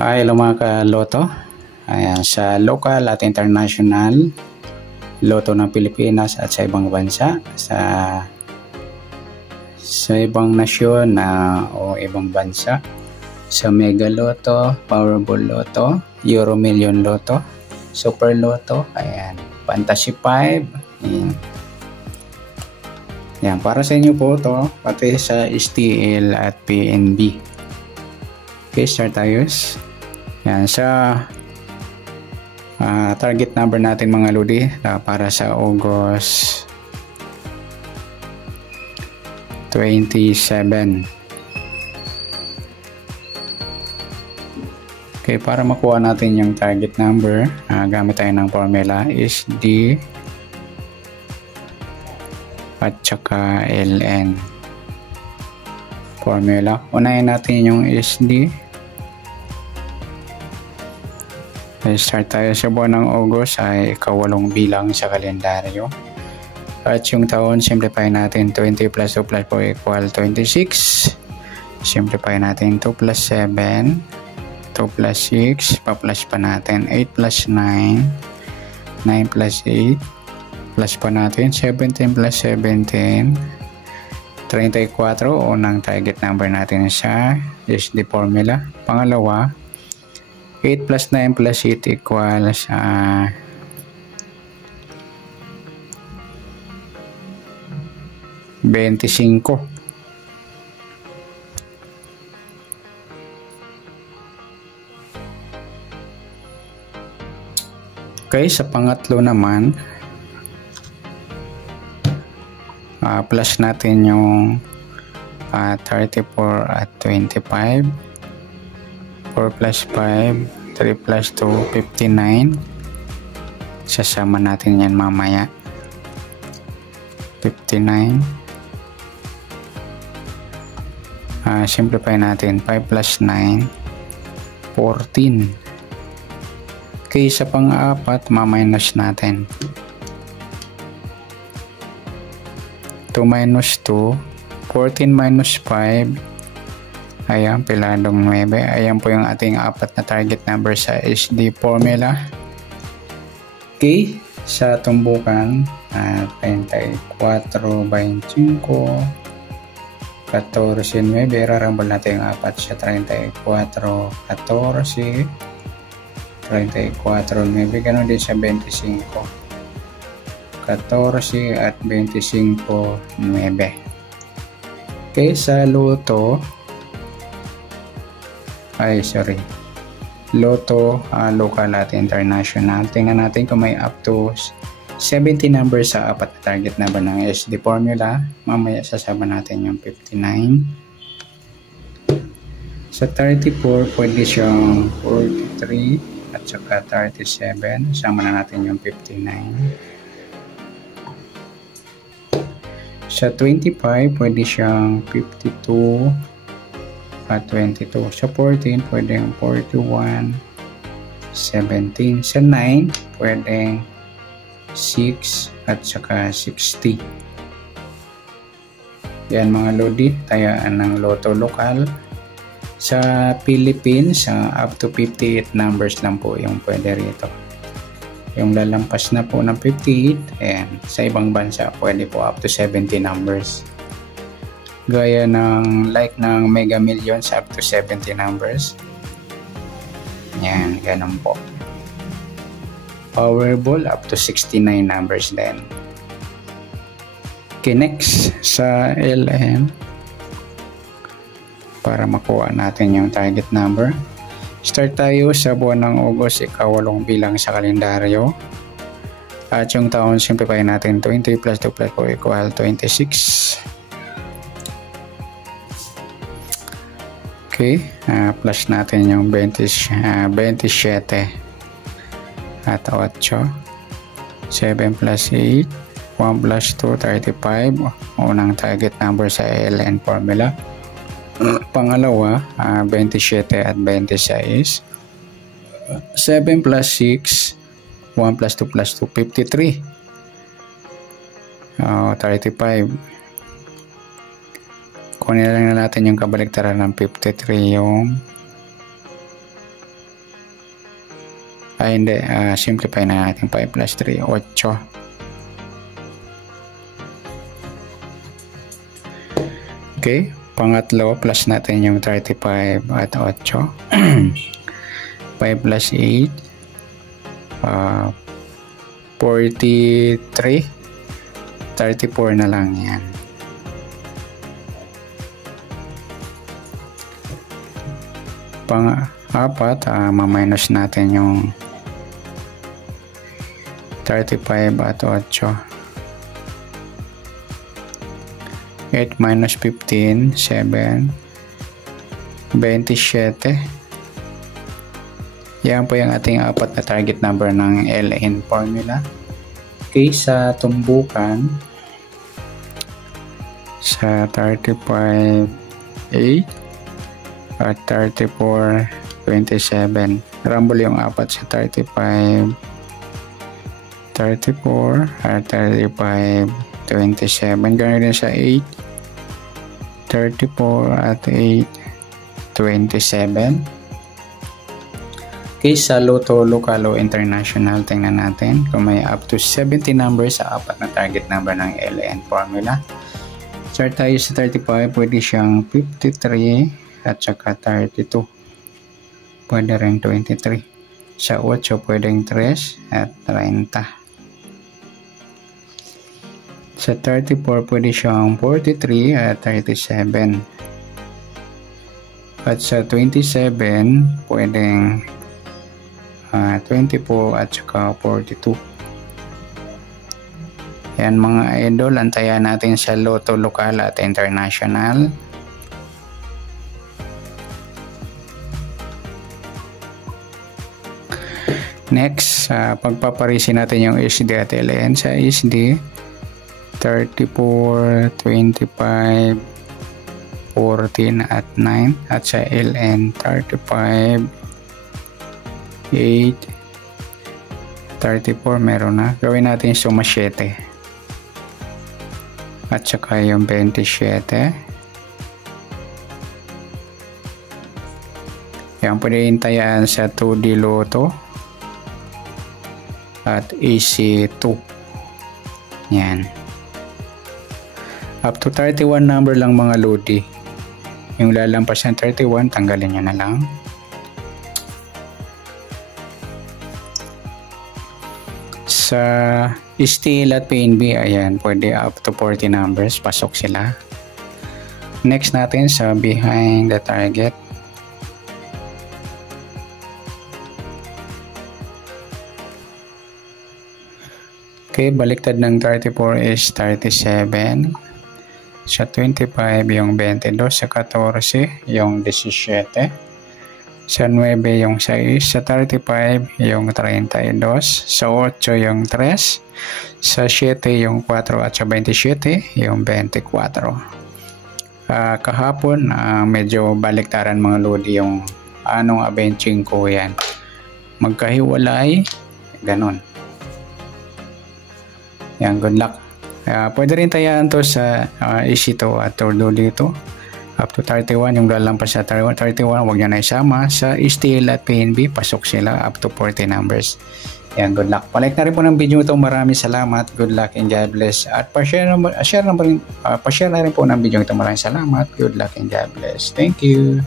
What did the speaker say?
Hello mga ka-loto. Ayan, sa local at international loto ng Pilipinas at sa ibang bansa, sa ibang nasyon o ibang bansa, sa Mega Lotto, Powerball Lotto, Euro Million Lotto, Super Lotto, ayan, Fantasy 5, ayan. Yan, para sa inyo po to, pati sa STL at PNB. Okay, start tayo. Yan, sa target number natin mga lodi para sa August 27. Okay, para makuha natin yung target number, gamit tayo ng formula SD at saka LN formula. Unahin natin yung SD. Start tayo sa buwan ng August ay ika-8 bilang sa kalendaryo. At yung taon, simplify natin 20 plus 2 plus 4 equal 26. Simplify natin 2 plus 7, 2 plus 6, pa-plus pa natin 8 plus 9, 9 plus 8, plus pa natin 17 plus 17, 34. Unang target number natin sa SD formula. Pangalawa, 8 plus 9 plus 8 equals 25. Okay, sa pangatlo naman, plus natin yung 34 at 25. 4 plus 5, 3 plus 2, 59. Sasama natin yan mamaya. 59. Simplify natin. 5 plus 9, 14. Okay, sa pang-apat, ma-minus natin. 2 minus 2, 14 minus 5, ayan, piladong 9. Ayan po yung ating apat na target number sa SD formula. Okay, sa tumbukan, 34, 25, 14, 9. Rarambol natin yung apat sa 34, 14, 34, 9. Ganon din sa 25. 14 at 25, 9. Okay, sa Lotto, Lotto, local at international. Tingnan natin kung may up to 70 numbers sa apat na target number ng SD formula. Mamaya sasama natin yung 59. Sa 34, pwede siyang 43 at saka 37. Sama na natin yung 59. Sa 25, pwede siyang 52 at 22. Sa 14, pwedeng 41, 17. Sa 9, pwedeng 6 at saka 60. Yan mga lodi, tayaan ng Lotto lokal. Sa Philippines, up to 58 numbers lang po yung pwede rito. Yung lalampas na po ng 58, ayan. Sa ibang bansa, pwede po up to 70 numbers. Gaya ng Mega Millions up to 70 numbers. Yan, ganun po. Powerball up to 69 numbers din. Okay, next sa LN. Para makuha natin yung target number. Start tayo sa buwan ng August, ika-8 bilang sa kalendaryo. At yung taon, simplify natin 20 plus 2 plus 4 equal 26. Okay, plus natin yung 27 at 8. 7 plus 8, 1 plus 2, 35. Unang target number sa LN formula. Pangalawa, 27 at 26. 7 plus 6, 1 plus 2 plus 2, 53. 35. Kunin lang na natin yung kabaliktaran ng 53, yung Ay hindi, simplify na natin. 5 plus 3, 8. Okay, pangatlo, plus natin yung 35 at 8. 5 plus 8, 43, 34 na lang yan. Pang-apat, ma-minus natin yung 35 at 8. 8 minus 15, 7, 27. Yan po yung ating apat na target number ng LN formula. Okay, sa tumbukan, sa 35, 8 at 34, 27. Rumble yung apat sa 35, 34 at 35, 27. Ganoon din sa 8, 34 at 8, 27. Okay, sa Lotto Local o International, tingnan natin kung may up to 70 numbers sa apat na target number ng LN formula. Start tayo sa 35, pwede siyang 53 at saka 32. Pwede rin 23. Sa 8, pwedeng 3 at 30. Sa 34, pwede siyang 43 at 37. At sa 27, pwedeng 24 at saka 42. Yan mga idol, antayan natin sa Lotto Local at International. Next, pagpaparisin natin yung SD at LN. Sa SD, 34, 25, 14 at 9. At sa LN, 35, 8, 34 meron na. Gawin natin suma 7. At saka yung 27. Yan, pwede hintayan sa 2D Lotto at AC2. Yan. Up to 31 number lang mga lodi. Yung lalampas ng 31, tanggalin nyo na lang. Sa Steel at PNB, ayan, pwede up to 40 numbers. Pasok sila. Next natin sa Behind the Target. Okay, baliktad ng 34 is 37. Sa 25 yung 22, sa 14 yung 17, sa 9 yung 6, sa 35 yung 32, sa 8 yung 3, sa 7 yung 4 at sa 27 yung 24. Kahapon medyo baliktaran mga lodi yung anong abenching ko yan. Magkahiwalay, ganon. Yan, good luck. Pwede rin tayaan to sa AC2 at Tordo dito. Up to 31, yung lalampas sa 31, huwag nyo na isama. Sa Steel at PNB, pasok sila up to 40 numbers. Yan, good luck. Palike na rin po ng video ito. Maraming salamat. Good luck and God bless. At pa-share na rin po ng video ito. Maraming salamat. Good luck and God bless. Thank you.